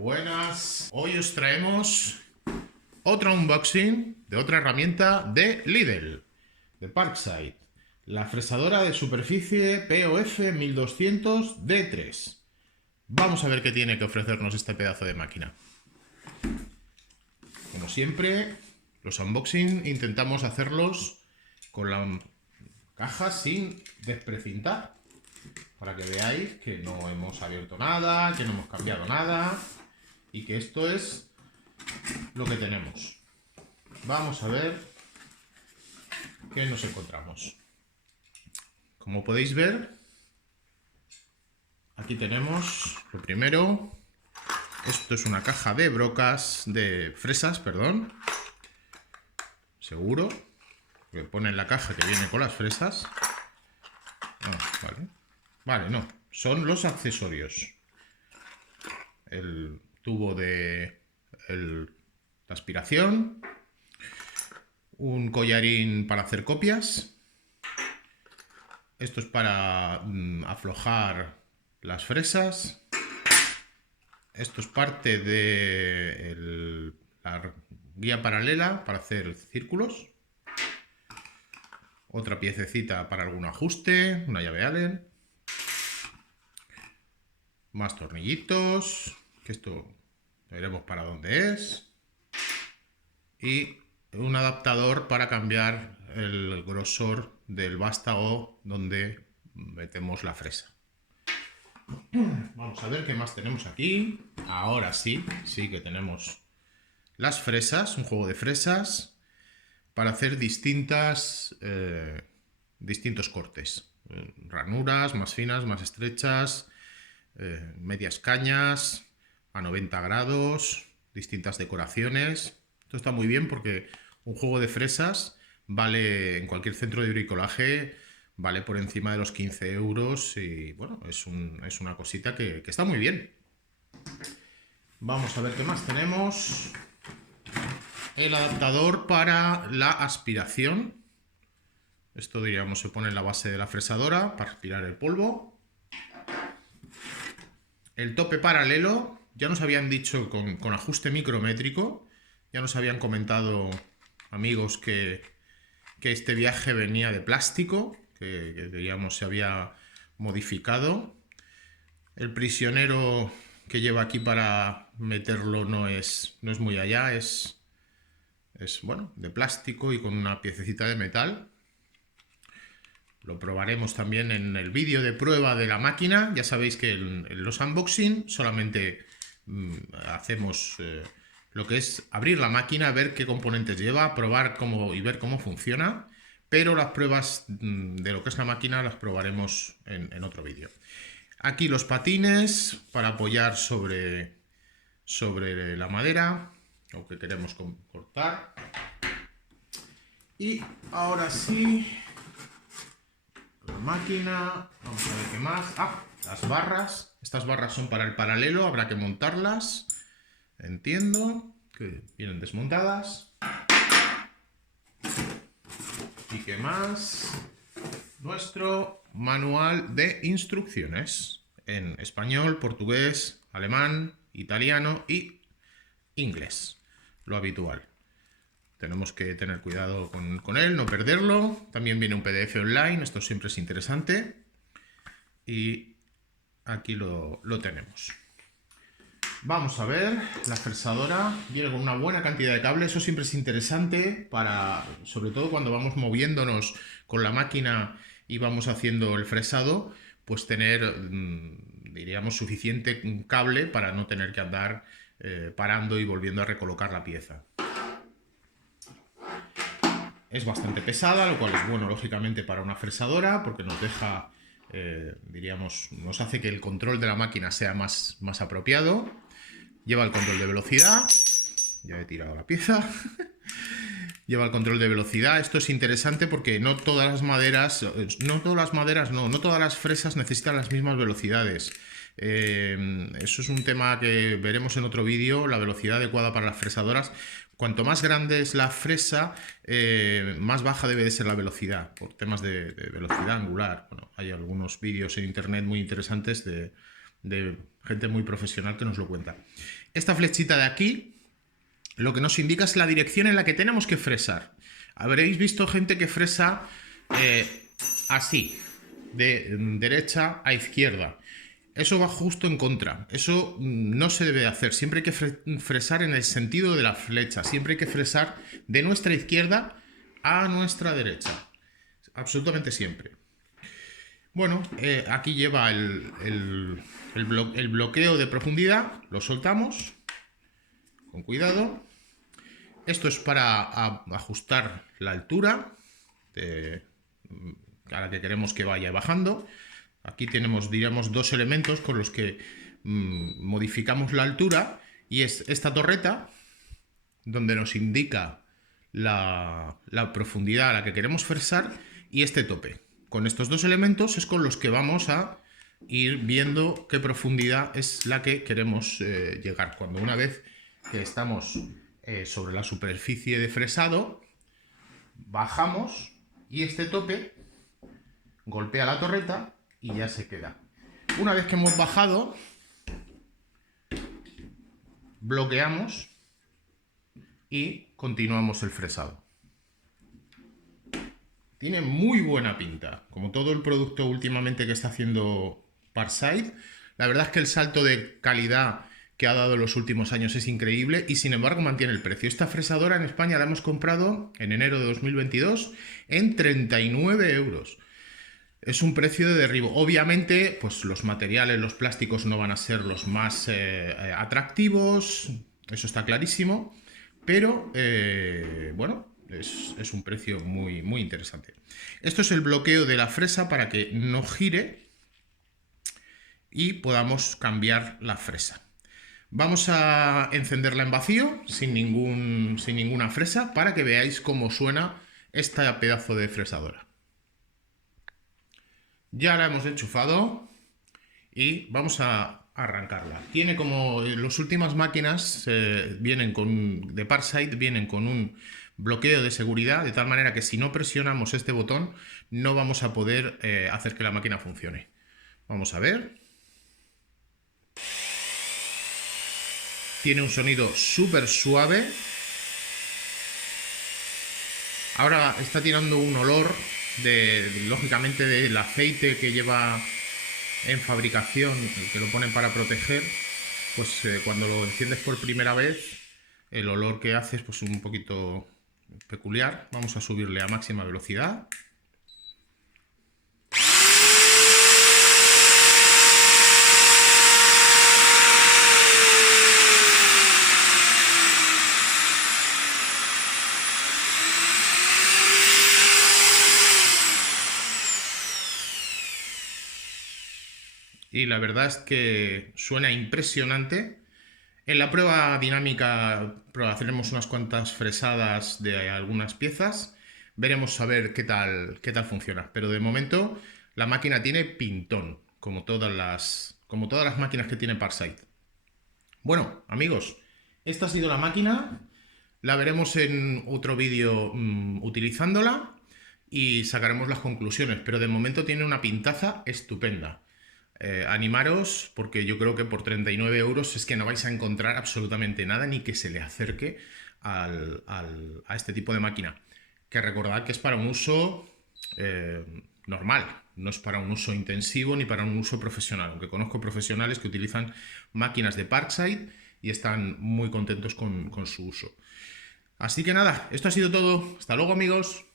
Buenas, hoy os traemos otro unboxing de otra herramienta de Lidl, de Parkside, la fresadora de superficie POF 1200 D3. Vamos a ver qué tiene que ofrecernos este pedazo de máquina. Como siempre, los unboxing intentamos hacerlos con la caja sin desprecintar, para que veáis que no hemos abierto nada, que no hemos cambiado nada y que esto es lo que tenemos. Vamos a ver qué nos encontramos. Como podéis ver, aquí tenemos lo primero. Esto es una caja de brocas, de fresas, perdón. Seguro que pone en la caja que viene con las fresas. Vale, no. Son los accesorios. El tubo de aspiración. Un collarín para hacer copias. Esto es para aflojar las fresas. Esto es parte de la guía paralela para hacer círculos. Otra piececita para algún ajuste, una llave Allen. Más tornillitos, que esto veremos para dónde es. Y un adaptador para cambiar el grosor del vástago donde metemos la fresa. Vamos a ver qué más tenemos aquí. Ahora sí que tenemos las fresas, un juego de fresas para hacer distintos cortes. Ranuras más finas, más estrechas, medias cañas a 90 grados, distintas decoraciones. Esto está muy bien porque un juego de fresas vale en cualquier centro de bricolaje, vale por encima de los 15 euros y bueno, es una cosita que está muy bien. Vamos a ver qué más tenemos. El adaptador para la aspiración. Esto, diríamos, se pone en la base de la fresadora para aspirar el polvo. El tope paralelo. Ya nos habían dicho con ajuste micrométrico. Ya nos habían comentado amigos que este viaje venía de plástico, que diríamos se había modificado. El prisionero que lleva aquí para meterlo no es muy allá, es bueno, de plástico y con una piececita de metal. Lo probaremos también en el vídeo de prueba de la máquina. Ya sabéis que en los unboxing solamente hacemos lo que es abrir la máquina, ver qué componentes lleva, probar y ver cómo funciona. Pero las pruebas de lo que es la máquina las probaremos en otro vídeo. Aquí los patines para apoyar sobre la madera, lo que queremos cortar. Y ahora sí, la máquina, vamos a ver qué más. Las barras. Estas barras son para el paralelo, habrá que montarlas. Entiendo que vienen desmontadas. ¿Y qué más? Nuestro manual de instrucciones en español, portugués, alemán, italiano y inglés, lo habitual. Tenemos que tener cuidado con él, no perderlo. También viene un PDF online, esto siempre es interesante. Y aquí lo tenemos. Vamos a ver, la fresadora viene con una buena cantidad de cables. Eso siempre es interesante sobre todo cuando vamos moviéndonos con la máquina y vamos haciendo el fresado, pues tener, diríamos, suficiente cable para no tener que andar parando y volviendo a recolocar la pieza. Es bastante pesada, lo cual es bueno, lógicamente, para una fresadora, porque nos deja, diríamos, nos hace que el control de la máquina sea más apropiado. Lleva el control de velocidad. Ya he tirado la pieza. Lleva el control de velocidad. Esto es interesante porque no todas las fresas necesitan las mismas velocidades. Eso es un tema que veremos en otro vídeo, la velocidad adecuada para las fresadoras. Cuanto más grande es la fresa, más baja debe de ser la velocidad, por temas de velocidad angular. Bueno, hay algunos vídeos en internet muy interesantes de de gente muy profesional que nos lo cuenta. Esta flechita de aquí lo que nos indica es la dirección en la que tenemos que fresar. Habréis visto gente que fresa así, de derecha a izquierda. Eso va justo en contra. Eso no se debe hacer. Siempre hay que fresar en el sentido de la flecha. Siempre hay que fresar de nuestra izquierda a nuestra derecha. Absolutamente siempre. Bueno, aquí lleva el bloqueo de profundidad. Lo soltamos con cuidado. Esto es para ajustar la altura a la que queremos que vaya bajando. Aquí tenemos, diríamos, dos elementos con los que modificamos la altura, y es esta torreta, donde nos indica la profundidad a la que queremos fresar, y este tope. Con estos dos elementos es con los que vamos a ir viendo qué profundidad es la que queremos llegar. Cuando una vez que estamos sobre la superficie de fresado, bajamos y este tope golpea la torreta y ya se queda. Una vez que hemos bajado, bloqueamos y continuamos el fresado. Tiene muy buena pinta, como todo el producto últimamente que está haciendo Parkside. La verdad es que el salto de calidad que ha dado en los últimos años es increíble, y sin embargo mantiene el precio. Esta fresadora en España la hemos comprado en enero de 2022 en 39 euros. Es un precio de derribo. Obviamente, pues los materiales, los plásticos no van a ser los más atractivos, eso está clarísimo, pero bueno, es un precio muy, muy interesante. Esto es el bloqueo de la fresa para que no gire y podamos cambiar la fresa. Vamos a encenderla en vacío, sin ninguna fresa, para que veáis cómo suena este pedazo de fresadora. Ya la hemos enchufado y vamos a arrancarla. Tiene, como las últimas máquinas de Parkside, vienen con un bloqueo de seguridad, de tal manera que si no presionamos este botón no vamos a poder hacer que la máquina funcione. Vamos a ver. Tiene un sonido súper suave. Ahora está tirando un olor lógicamente del aceite que lleva en fabricación, que lo ponen para proteger. Pues cuando lo enciendes por primera vez, el olor que hace es pues un poquito peculiar. Vamos a subirle a máxima velocidad. Y la verdad es que suena impresionante. En la prueba dinámica haceremos unas cuantas fresadas de algunas piezas. Veremos a ver qué tal funciona. Pero de momento la máquina tiene pintón, como todas las máquinas que tiene Parkside. Bueno, amigos, esta ha sido la máquina. La veremos en otro vídeo utilizándola y sacaremos las conclusiones. Pero de momento tiene una pintaza estupenda. Animaros, porque yo creo que por 39 euros es que no vais a encontrar absolutamente nada ni que se le acerque a este tipo de máquina. Que recordad que es para un uso normal, no es para un uso intensivo ni para un uso profesional, aunque conozco profesionales que utilizan máquinas de Parkside y están muy contentos con su uso. Así que nada, esto ha sido todo. Hasta luego, amigos.